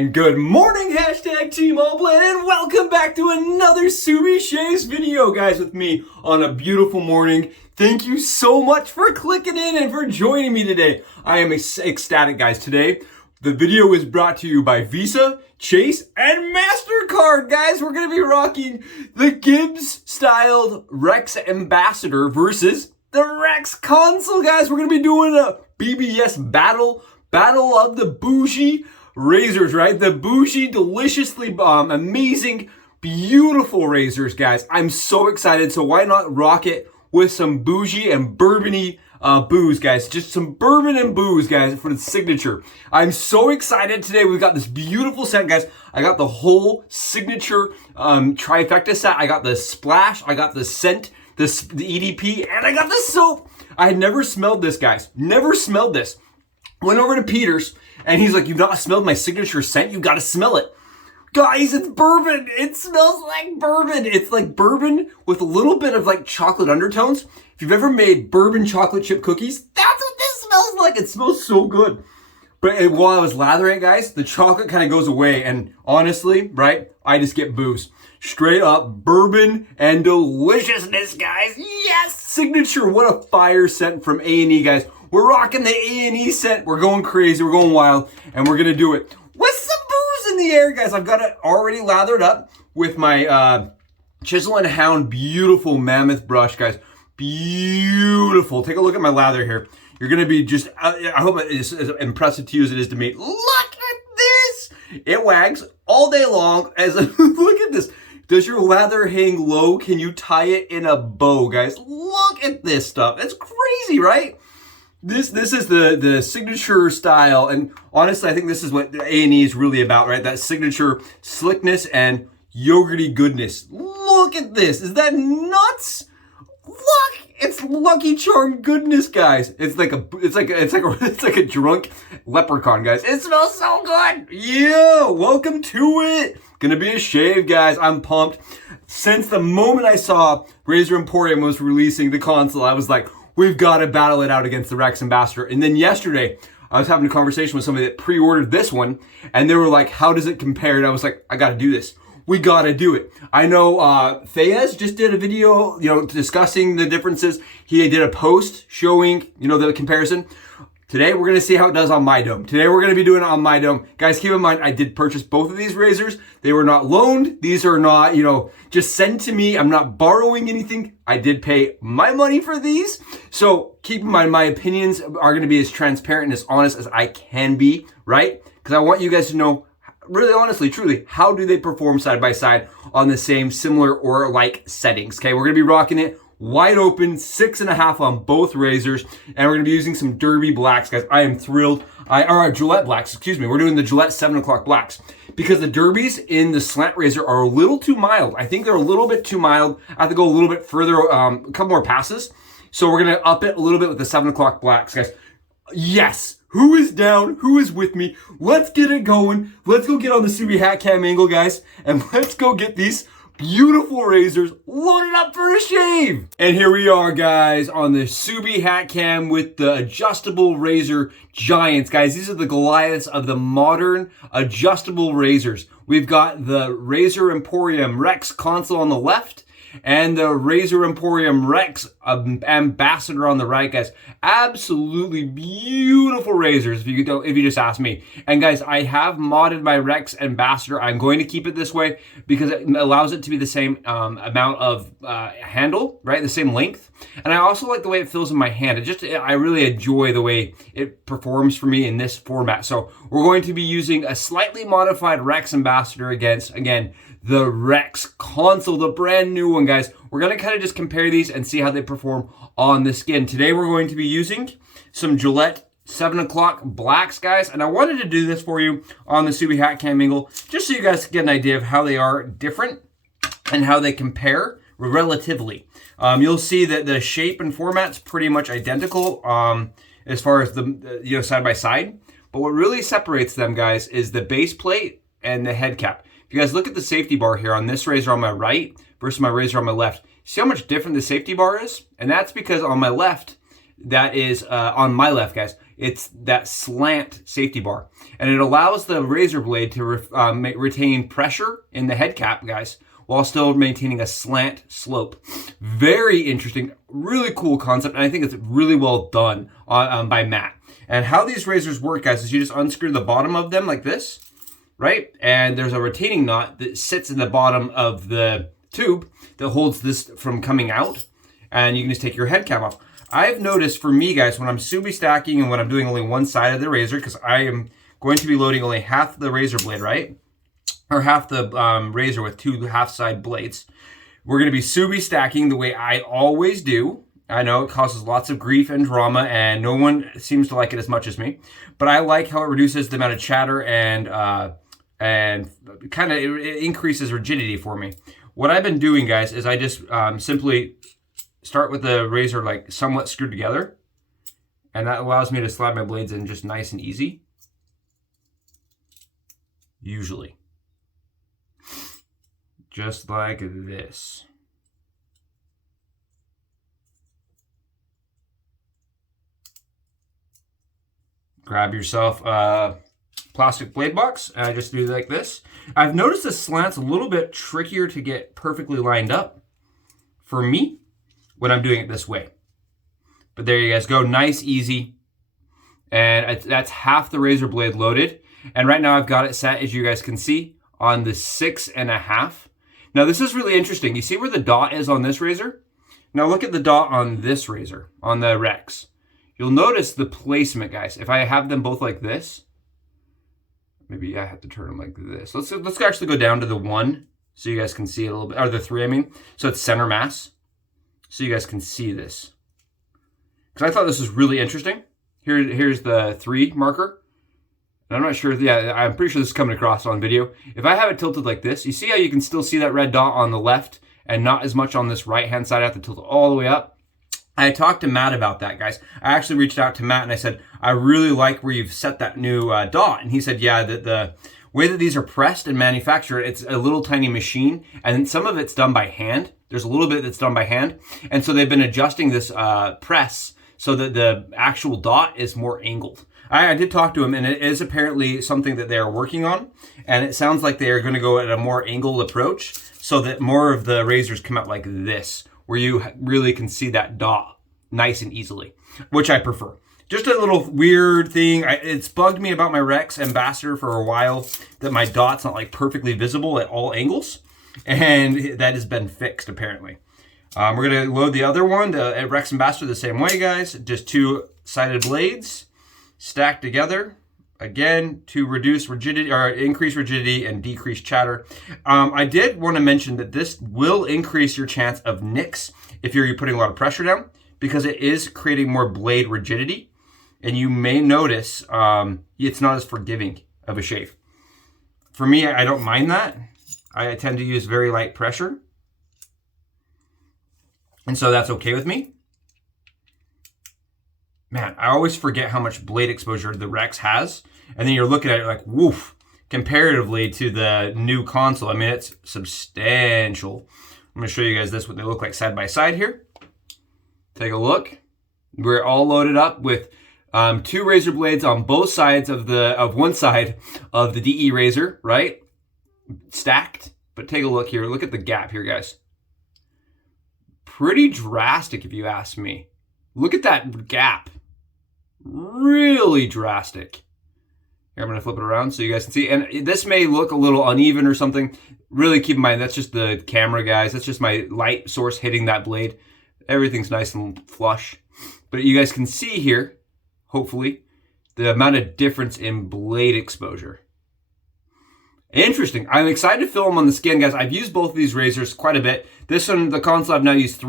And good morning, hashtag Team Allblade, and welcome back to another Subi Shays video, guys, with me on a beautiful morning. Thank you so much for clicking in and for joining me today. I am ecstatic, guys. Today, the video is brought to you by Visa, Chase, and MasterCard, guys. We're going to be rocking the Gibbs-styled Rex Ambassador versus the Rex Konsul, guys. We're going to be doing a BBS battle of the bougie razors, right? The bougie, deliciously amazing, beautiful razors, guys. I'm so excited. So why not rock it with some bougie and bourbony booze, guys? Just some bourbon and booze, guys, for the signature. I'm so excited today. We've got this beautiful set, guys. I got the whole signature trifecta set. I got the splash. I got the scent, the EDP, and I got the soap. I had never smelled this, guys. Never smelled this. Went over to Peter's, and he's like, "You've not smelled my signature scent? You've got to smell it." Guys, it's bourbon. It smells like bourbon. It's like bourbon with a little bit of like chocolate undertones. If you've ever made bourbon chocolate chip cookies, that's what this smells like. It smells so good. But while I was lathering it, guys, the chocolate kind of goes away. And honestly, right, I just get booze. Straight up bourbon and deliciousness, guys. Yes, signature. What a fire scent from A&E, guys. We're rocking the A&E scent. We're going crazy. We're going wild. And we're going to do it with some booze in the air, guys. I've got it already lathered up with my Chisel and Hound beautiful mammoth brush, guys. Beautiful. Take a look at my lather here. You're going to be just, I hope it is as impressive to you as it is to me. Look at this. It wags all day long. Look at this. Does your lather hang low? Can you tie it in a bow, guys? Look at this stuff. It's crazy, right? This is the signature style, and honestly, I think this is what A&E is really about, right? That signature slickness and yogurty goodness. Look at this. Is that nuts? Look, it's Lucky Charm goodness, guys. It's like a drunk leprechaun, guys. It smells so good. Yeah, welcome to it. Gonna be a shave, guys. I'm pumped. Since the moment I saw Razor Emporium was releasing the Konsul, I was like, we've got to battle it out against the Rex Ambassador. And then yesterday, I was having a conversation with somebody that pre-ordered this one, and they were like, how does it compare? And I was like, I got to do this. We got to do it. I know Fayez just did a video, discussing the differences. He did a post showing, the comparison. Today, we're going to see how it does on my dome. Today, we're going to be doing it on my dome. Guys, keep in mind, I did purchase both of these razors. They were not loaned. These are not, just sent to me. I'm not borrowing anything. I did pay my money for these. So keep in mind, my opinions are going to be as transparent and as honest as I can be, right? Because I want you guys to know, really honestly, truly, how do they perform side by side on the same, similar, or like settings, okay? We're going to be rocking it wide open, 6.5 on both razors, and we're going to be using some Derby blacks, guys. I am thrilled. Or Gillette blacks, excuse me. We're doing the Gillette 7 o'clock blacks because the Derbys in the slant razor are a little too mild. I think they're a little bit too mild. I have to go a little bit further, a couple more passes. So we're going to up it a little bit with the 7 o'clock blacks, guys. Yes. Who is down? Who is with me? Let's get it going. Let's go get on the Subi hat cam angle, guys, and let's go get these beautiful razors loaded up for a shave. And here we are, guys, on the Subi hat cam with the adjustable razor giants, guys. These are the Goliaths of the modern adjustable razors. We've got the Razor Emporium Rex Konsul on the left and the Razor Emporium Rex Ambassador on the right, guys. Absolutely beautiful razors, if you just ask me. And guys, I have modded my Rex Ambassador. I'm going to keep it this way because it allows it to be the same amount of handle, right? The same length. And I also like the way it feels in my hand. I really enjoy the way it performs for me in this format. So we're going to be using a slightly modified Rex Ambassador against, again, the Rex Konsul, the brand new one, guys. We're going to kind of just compare these and see how they perform on the skin. Today, we're going to be using some Gillette 7 o'clock blacks, guys. And I wanted to do this for you on the Subi hat cam angle, just so you guys get an idea of how they are different and how they compare relatively. You'll see that the shape and format's pretty much identical as far as the side by side. But what really separates them, guys, is the base plate and the head cap. If you guys look at the safety bar here on this razor on my right versus my razor on my left, see how much different the safety bar is? And that's because on my left, that is on my left, guys. It's that slant safety bar, and it allows the razor blade to retain pressure in the head cap, guys, while still maintaining a slant slope. Very interesting, really cool concept, and I think it's really well done by Matt. And how these razors work, guys, is you just unscrew the bottom of them like this, right? And there's a retaining knot that sits in the bottom of the tube that holds this from coming out, and you can just take your head cap off. I've noticed for me, guys, when I'm subi stacking and when I'm doing only one side of the razor, because I am going to be loading only half the razor blade, right? Or half the razor with two half-side blades. We're going to be subi stacking the way I always do. I know it causes lots of grief and drama, and no one seems to like it as much as me. But I like how it reduces the amount of chatter and kind of it increases rigidity for me. What I've been doing, guys, is I just simply start with the razor like somewhat screwed together, and that allows me to slide my blades in just nice and easy. Usually. Just like this. Grab yourself a plastic blade box, and I just do like this. I've noticed the slant's a little bit trickier to get perfectly lined up for me when I'm doing it this way. But there you guys go, nice, easy. And that's half the razor blade loaded. And right now I've got it set, as you guys can see, on the 6.5. Now this is really interesting. You see where the dot is on this razor? Now look at the dot on this razor, on the Rex. You'll notice the placement, guys. If I have them both like this, maybe I have to turn them like this. Let's actually go down to the 1 so you guys can see it a little bit, or the 3, I mean. So it's center mass, so you guys can see this. Because I thought this was really interesting. Here's the 3 marker. And I'm not sure, yeah, I'm pretty sure this is coming across on video. If I have it tilted like this, you see how you can still see that red dot on the left and not as much on this right-hand side. I have to tilt it all the way up. I talked to Matt about that, guys. I actually reached out to Matt and I said, I really like where you've set that new dot. And he said, yeah, the way that these are pressed and manufactured, it's a little tiny machine, and some of it's done by hand. There's a little bit that's done by hand. And so they've been adjusting this press so that the actual dot is more angled. I did talk to him, and it is apparently something that they are working on. And it sounds like they are going to go at a more angled approach so that more of the razors come out like this, where you really can see that dot nice and easily, which I prefer. Just a little weird thing. It's bugged me about my Rex Ambassador for a while that my dot's not like perfectly visible at all angles. And that has been fixed apparently. We're going to load the other one at Rex Ambassador the same way, guys. Just 2-sided blades stacked together. Again, to reduce rigidity or increase rigidity and decrease chatter. I did want to mention that this will increase your chance of nicks if you're putting a lot of pressure down, because it is creating more blade rigidity. And you may notice it's not as forgiving of a shave. For me, I don't mind that. I tend to use very light pressure. And so that's okay with me. Man, I always forget how much blade exposure the Rex has. And then you're looking at it like, woof, comparatively to the new Konsul. I mean, it's substantial. I'm going to show you guys what they look like side by side here. Take a look. We're all loaded up with 2 razor blades on both sides of one side of the DE razor, right? Stacked. But take a look here. Look at the gap here, guys. Pretty drastic, if you ask me. Look at that gap. Really drastic. Here, I'm going to flip it around so you guys can see. And this may look a little uneven or something. Really keep in mind, that's just the camera, guys. That's just my light source hitting that blade. Everything's nice and flush. But you guys can see here, hopefully, the amount of difference in blade exposure. Interesting. I'm excited to film on the skin, guys. I've used both of these razors quite a bit. This one, the Konsul, I've now used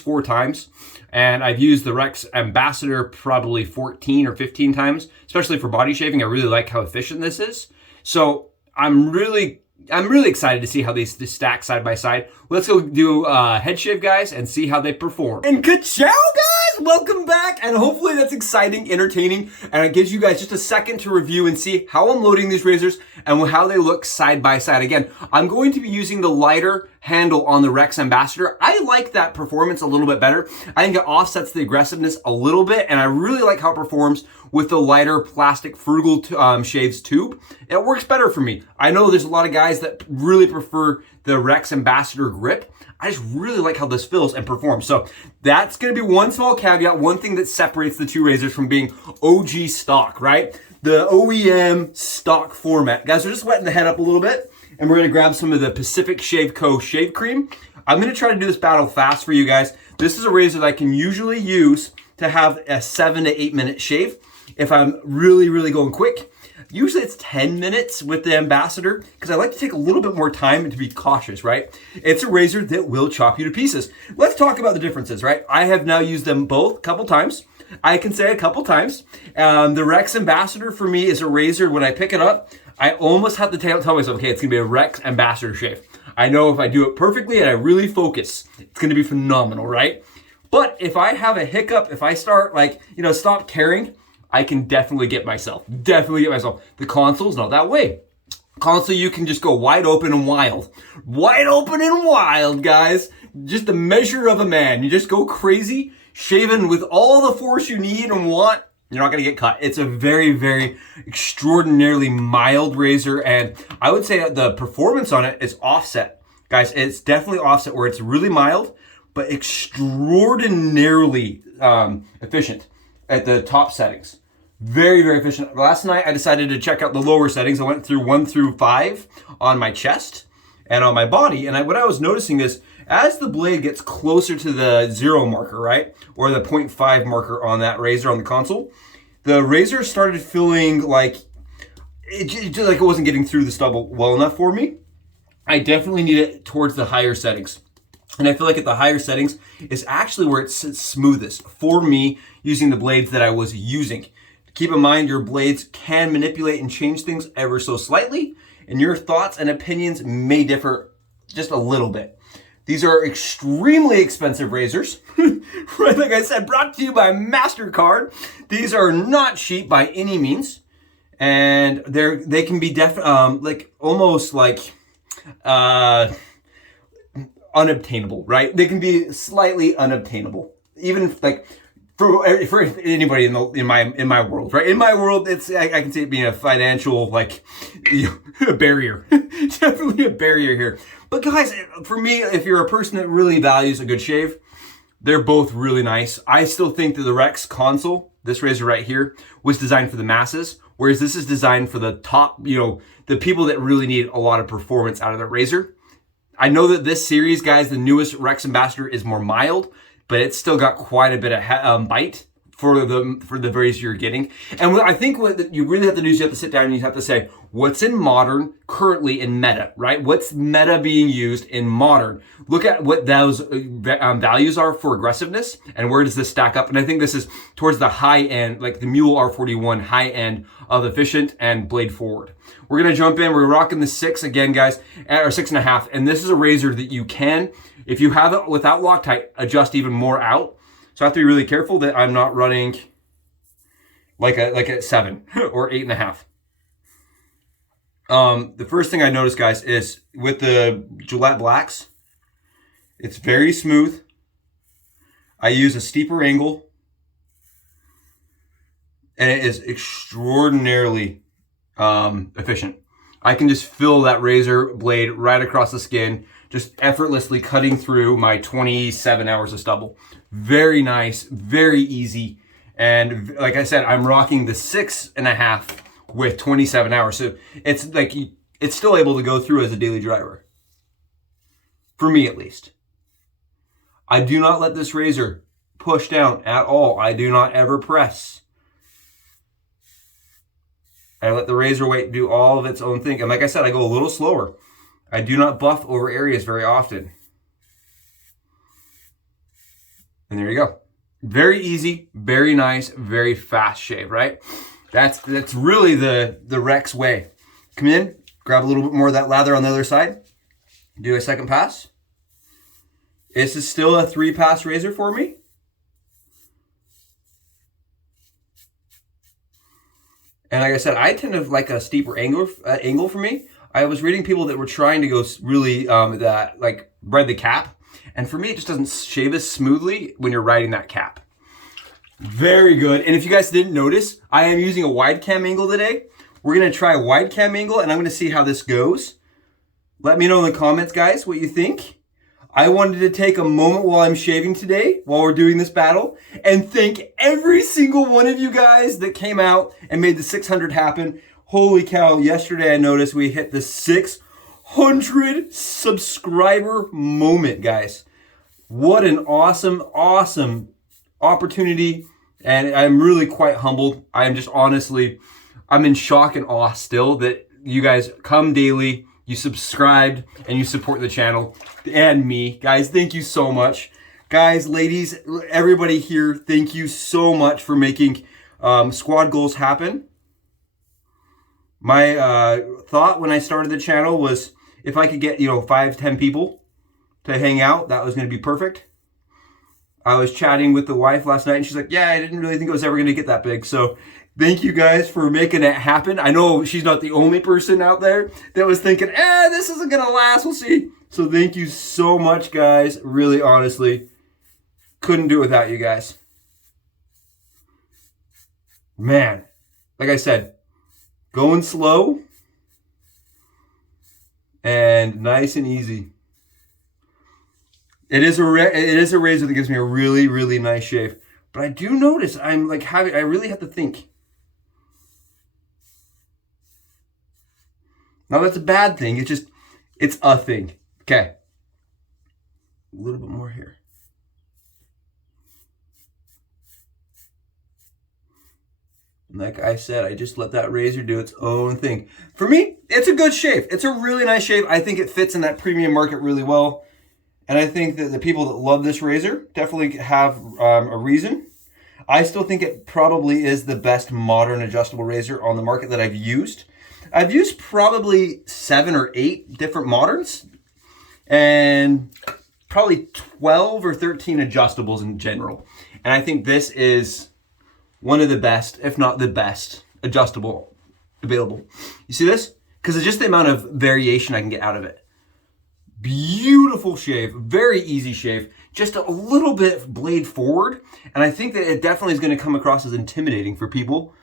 4 times. And I've used the Rex Ambassador probably 14 or 15 times, especially for body shaving. I really like how efficient this is. So I'm really excited to see how these stack side by side. Let's go do a head shave, guys, and see how they perform. And ka-chow, guys! welcome back, and hopefully that's exciting, entertaining, and it gives you guys just a second to review and see how I'm loading these razors and how they look side by side. Again, I'm going to be using the lighter handle on the Rex Ambassador. I like that performance a little bit better. I think it offsets the aggressiveness a little bit, and I really like how it performs with the lighter plastic Frugal Shaves tube. It works better for me. I know there's a lot of guys that really prefer the Rex Ambassador grip. I just really like how this feels and performs. So that's going to be one small caveat, one thing that separates the two razors from being OG stock, right? The OEM stock format. Guys, we're just wetting the head up a little bit, and we're going to grab some of the Pacific Shave Co. shave cream. I'm going to try to do this battle fast for you guys. This is a razor that I can usually use to have a 7 to 8 minute shave if I'm really going quick. Usually it's 10 minutes with the Ambassador because I like to take a little bit more time and to be cautious, right? It's a razor that will chop you to pieces. Let's talk about the differences, right? I have now used them both a couple times. I can say a couple times. The Rex Ambassador for me is a razor, when I pick it up, I almost have to tell myself, okay, it's gonna be a Rex Ambassador shave. I know if I do it perfectly and I really focus, it's gonna be phenomenal, right? But if I have a hiccup, if I start stop caring, I can definitely get myself. The Konsul's not that way. Konsul, you can just go wide open and wild. Wide open and wild, guys. Just the measure of a man. You just go crazy, shaving with all the force you need and want. You're not going to get cut. It's a very extraordinarily mild razor, and I would say that the performance on it is offset. Guys, it's definitely offset where it's really mild, but extraordinarily efficient at the top settings. Very efficient. Last night I decided to check out the lower settings. I went through 1 through 5 on my chest and on my body. And what I was noticing is as the blade gets closer to the 0 marker, right? Or the 0.5 marker on that razor on the Konsul, the razor started feeling like it wasn't getting through the stubble well enough for me. I definitely need it towards the higher settings. And I feel like at the higher settings is actually where it's smoothest for me using the blades that I was using. Keep in mind, your blades can manipulate and change things ever so slightly, and your thoughts and opinions may differ just a little bit. These are extremely expensive razors, right? Like I said, brought to you by MasterCard. These are not cheap by any means, and they can be almost unobtainable, right? They can be slightly unobtainable, even for anybody in my world, right? In my world, I can see it being a financial a barrier, definitely a barrier here. But guys, for me, if you're a person that really values a good shave, they're both really nice. I still think that the Rex Konsul, this razor right here, was designed for the masses, whereas this is designed for the top, the people that really need a lot of performance out of their razor. I know that this series, guys, the newest Rex Ambassador is more mild, but it's still got quite a bit of bite for the razor you're getting. And I think what you really have to do is you have to sit down and you have to say, what's in modern currently in meta, right? What's meta being used in modern? Look at what those values are for aggressiveness and where does this stack up? And I think this is towards the high end, like the Mule R41 high end of efficient and blade forward. We're gonna jump in, we're rocking the 6 again, guys, or 6.5. And this is a razor that you can, if you have it without Loctite, adjust even more out. So I have to be really careful that I'm not running like a 7 or 8.5. The first thing I noticed, guys, is with the Gillette Blacks, it's very smooth. I use a steeper angle, and it is extraordinarily efficient. I can just feel that razor blade right across the skin, just effortlessly cutting through my 27 hours of stubble. Very nice, very easy. And like I said, I'm rocking the 6.5 with 27 hours. So it's still able to go through as a daily driver. For me, at least. I do not let this razor push down at all. I do not ever press. I let the razor weight do all of its own thing. And like I said, I go a little slower. I do not buff over areas very often. And there you go. Very easy, very nice, very fast shave, right? That's really the Rex way. Come in, grab a little bit more of that lather on the other side. Do a second pass. This is still a 3-pass razor for me. And like I said, I tend to like a steeper angle for me. I was reading people that were trying to go really, that like ride the cap. And for me, it just doesn't shave as smoothly when you're riding that cap. Very good. And if you guys didn't notice, I am using a wide cam angle today. We're going to try a wide cam angle and I'm going to see how this goes. Let me know in the comments, guys, what you think. I wanted to take a moment while I'm shaving today, while we're doing this battle, and thank every single one of you guys that came out and made the 600 happen. Holy cow, yesterday I noticed we hit the 600 subscriber moment, guys. What an awesome, awesome opportunity, and I'm really quite humbled. I'm just honestly, I'm in shock and awe still that you guys come daily, you subscribed, and you support the channel, and me. Guys, thank you so much. Guys, ladies, everybody here, thank you so much for making squad goals happen. My thought when I started the channel was if I could get, 5 to 10 people to hang out, that was going to be perfect. I was chatting with the wife last night and she's like, yeah, I didn't really think it was ever going to get that big. So thank you guys for making it happen. I know she's not the only person out there that was thinking, this isn't going to last. We'll see. So thank you so much, guys. Really, honestly, couldn't do it without you guys. Man, like I said, going slow and nice and easy. It is a razor that gives me a really, really nice shave. But I do notice I really have to think. Now that's a bad thing. It's a thing. Okay. A little bit more here. And like I said, I just let that razor do its own thing. For me, it's a good shave. It's a really nice shave. I think it fits in that premium market really well. And I think that the people that love this razor definitely have a reason. I still think it probably is the best modern adjustable razor on the market that I've used. I've used probably 7 or 8 different moderns and probably 12 or 13 adjustables in general. And I think this is one of the best, if not the best, adjustable available. You see this? Because it's just the amount of variation I can get out of it. Beautiful shave, very easy shave, just a little bit blade forward. And I think that it definitely is going to come across as intimidating for people,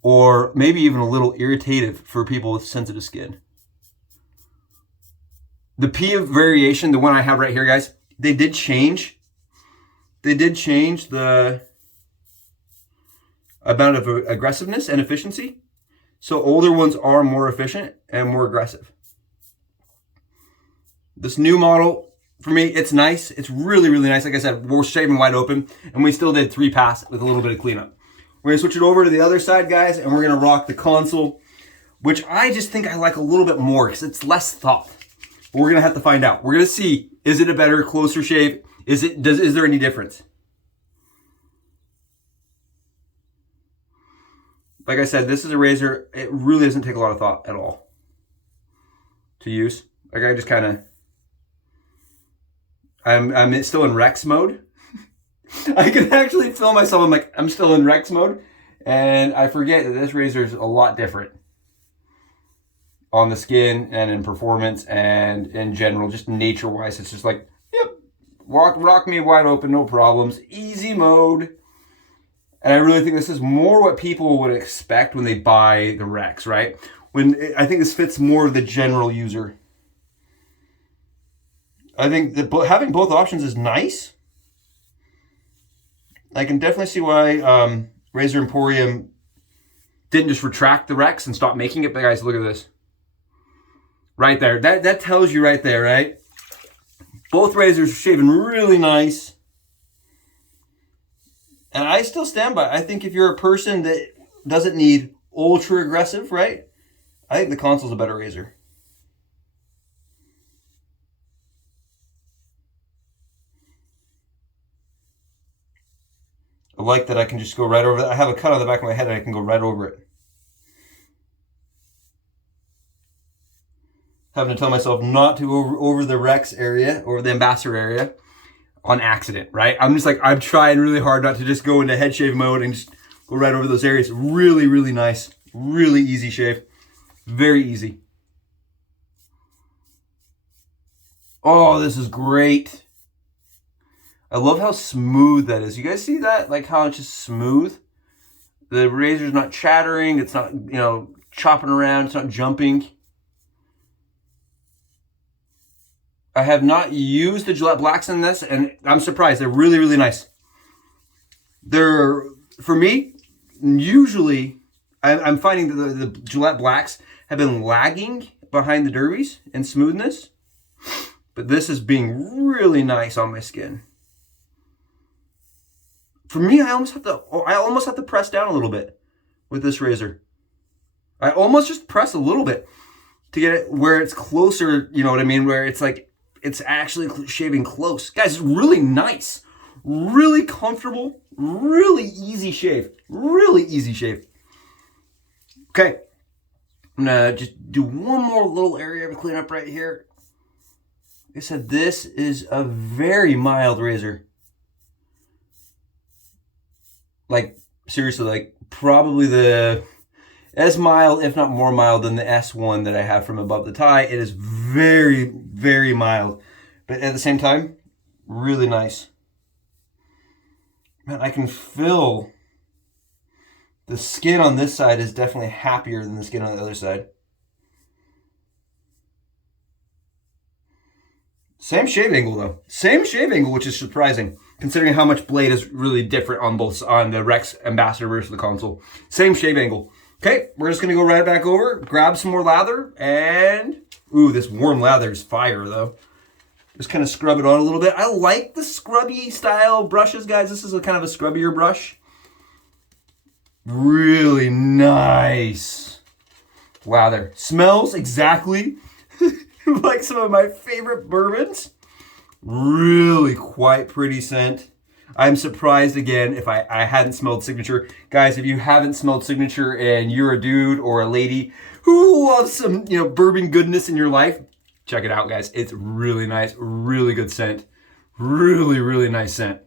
or maybe even a little irritative for people with sensitive skin. The P of variation, the one I have right here, guys, they did change the amount of aggressiveness and efficiency. So older ones are more efficient and more aggressive. This new model, for me, it's nice. It's really, really nice. Like I said, we're shaving wide open, and we still did 3 passes with a little bit of cleanup. We're going to switch it over to the other side, guys, and we're going to rock the Konsul, which I just think I like a little bit more because it's less thought. But we're going to have to find out. We're going to see, is it a better, closer shave? Is there any difference? Like I said, this is a razor. It really doesn't take a lot of thought at all to use. Like I just kind of, I'm still in Rex mode. I can actually feel myself. I'm like, I'm still in Rex mode. And I forget that this razor is a lot different on the skin and in performance and in general, just nature wise. It's just like, yep, rock me wide open, no problems. Easy mode. And I really think this is more what people would expect when they buy the Rex, right? I think this fits more of the general user. I think that having both options is nice. I can definitely see why Razor Emporium didn't just retract the Rex and stop making it. But guys, look at this. Right there. That tells you right there, right? Both razors are shaving really nice. And I still stand by. I think if you're a person that doesn't need ultra aggressive, right? I think the Konsul's a better razor. I like that I can just go right over that. I have a cut on the back of my head and I can go right over it. Having to tell myself not to go over the Rex area or the ambassador area on accident, right? I'm just like, I'm trying really hard not to just go into head shave mode and just Go right over those areas. Really, really nice. Really easy shave. Very easy. Oh, this is great. I love how smooth that is. You guys see that? Like how it's just smooth? The razor's not chattering. It's not, you know, chopping around. It's not jumping. I have not used the Gillette Blacks in this, and I'm surprised. They're really, really nice. They're, for me, usually, I'm finding that the Gillette Blacks have been lagging behind the Derbies in smoothness. But this is being really nice on my skin. For me, I almost have to press down a little bit with this razor. I almost just press a little bit to get it where it's closer, you know what I mean? Where it's like, it's actually shaving close. Guys, it's really nice. Really comfortable. Really easy shave. Really easy shave. Okay. I'm going to just do one more little area to clean up right here. Like I said, this is a very mild razor. Like, seriously, like, probably as mild, if not more mild, than the S1 that I have from Above the Tie. It is very, very mild. But at the same time, really nice. Man, I can feel the skin on this side is definitely happier than the skin on the other side. Same shave angle, though. Same shave angle, which is surprising, considering how much blade is really different on the Rex Ambassador versus the Konsul. Same shave angle. Okay, we're just going to go right back over, grab some more lather, and... Ooh, this warm lather is fire, though. Just kind of scrub it on a little bit. I like the scrubby style brushes, guys. This is a kind of a scrubbier brush. Really nice lather. Smells exactly like some of my favorite bourbons. Really quite pretty scent. I'm surprised again if I hadn't smelled Signature. Guys, if you haven't smelled Signature and you're a dude or a lady who loves some, you know, bourbon goodness in your life, check it out, guys. It's really nice, really good scent. Really, really nice scent.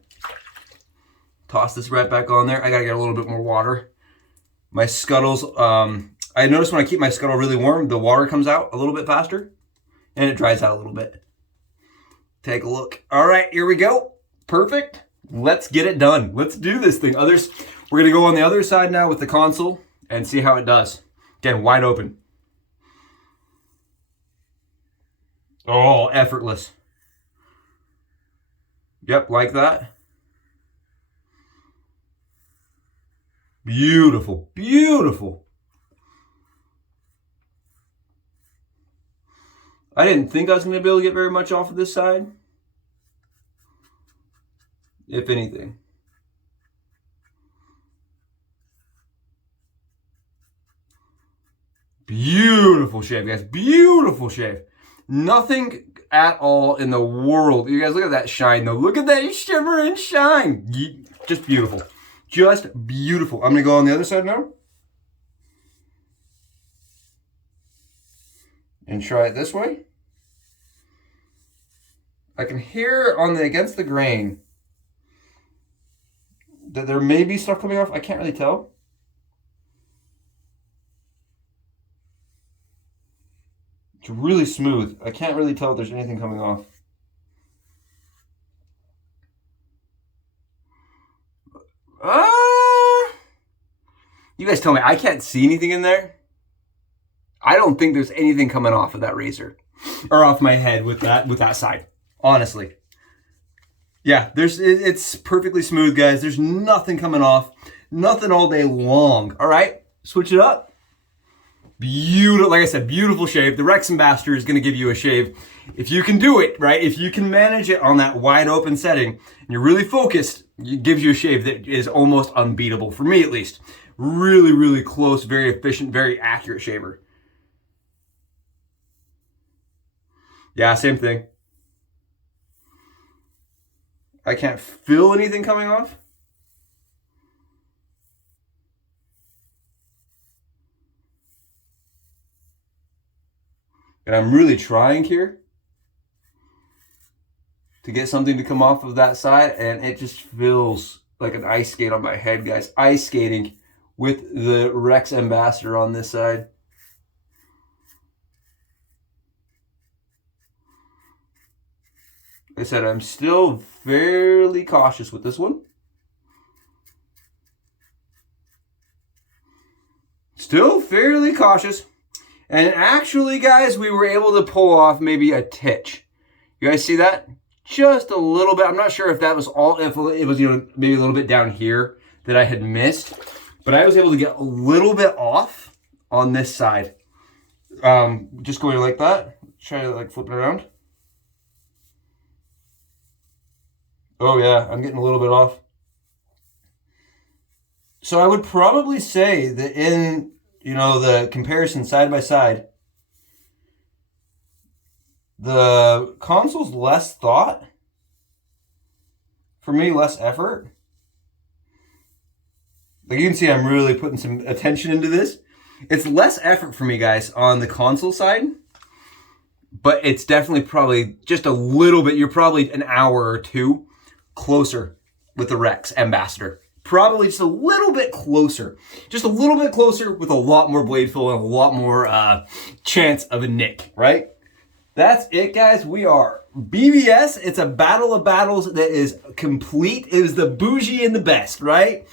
Toss this right back on there. I gotta get a little bit more water. My scuttles, I notice when I keep my scuttle really warm, the water comes out a little bit faster and it dries out a little bit. Take a look. All right, here we go. Perfect. Let's get it done. Let's do this thing. We're gonna go on the other side now with the Konsul and see how it does. Again, wide open. Oh, effortless. Yep, like that. Beautiful, beautiful. I didn't think I was going to be able to get very much off of this side, if anything. Beautiful shave, guys. Beautiful shave. Nothing at all in the world. You guys, look at that shine, though. Look at that shimmer and shine. Just beautiful. Just beautiful. I'm going to go on the other side now. And try it this way. I can hear against the grain that there may be stuff coming off. I can't really tell. It's really smooth. I can't really tell if there's anything coming off. You guys tell me, I can't see anything in there. I don't think there's anything coming off of that razor or off my head with that side, honestly. Yeah, it's perfectly smooth, guys. There's nothing coming off, nothing all day long. All right, switch it up. Beautiful, like I said, beautiful shave. The Rex Ambassador is going to give you a shave. If you can do it, right? If you can manage it on that wide open setting and you're really focused, it gives you a shave that is almost unbeatable, for me at least. Really, really close, very efficient, very accurate shaver. Yeah, same thing. I can't feel anything coming off. And I'm really trying here to get something to come off of that side, and it just feels like an ice skate on my head, guys. Ice skating with the Rex Ambassador on this side. Like I said, I'm still fairly cautious with this one. Still fairly cautious. And actually, guys, we were able to pull off maybe a titch. You guys see that? Just a little bit. I'm not sure if that was all, if it was, maybe a little bit down here that I had missed. But I was able to get a little bit off on this side. Just going like that. Try to like flip it around. Oh yeah, I'm getting a little bit off. So I would probably say that in, the comparison side by side, the Konsul's less thought. For me, less effort. Like you can see, I'm really putting some attention into this. It's less effort for me, guys, on the Konsul side. But it's definitely probably just a little bit. You're probably an hour or two closer with the Rex Ambassador. Probably just a little bit closer. Just a little bit closer with a lot more blade fill and a lot more chance of a nick, right? That's it, guys. We are BBS. It's a battle of battles that is complete. It is the bougie and the best, right?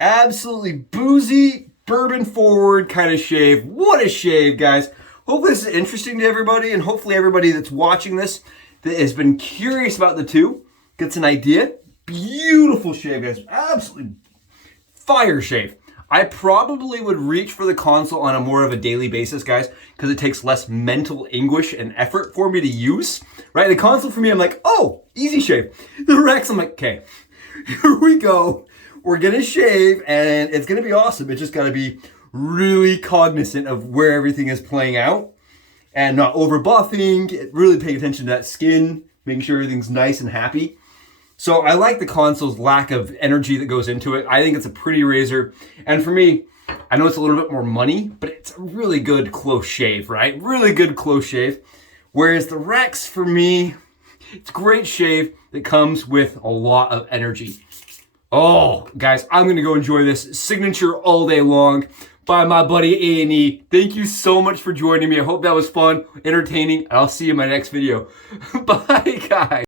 Absolutely boozy, bourbon forward kind of shave. What a shave, guys. Hopefully this is interesting to everybody, and hopefully everybody that's watching this that has been curious about the two gets an idea. Beautiful shave, guys. Absolutely fire shave. I probably would reach for the Konsul on a more of a daily basis, guys, because it takes less mental anguish and effort for me to use, right? The Konsul for me, I'm like, oh, easy shave. The Rex, I'm like, okay, here we go. We're going to shave, and it's going to be awesome. It's just got to be really cognizant of where everything is playing out and not over buffing, really paying attention to that skin, making sure everything's nice and happy. So I like the Konsul's lack of energy that goes into it. I think it's a pretty razor. And for me, I know it's a little bit more money, but it's a really good close shave, right? Really good close shave. Whereas the Rex, for me, it's a great shave that comes with a lot of energy. Oh, guys, I'm going to go enjoy this signature all day long by my buddy A&E. Thank you so much for joining me. I hope that was fun, entertaining, and I'll see you in my next video. Bye, guys.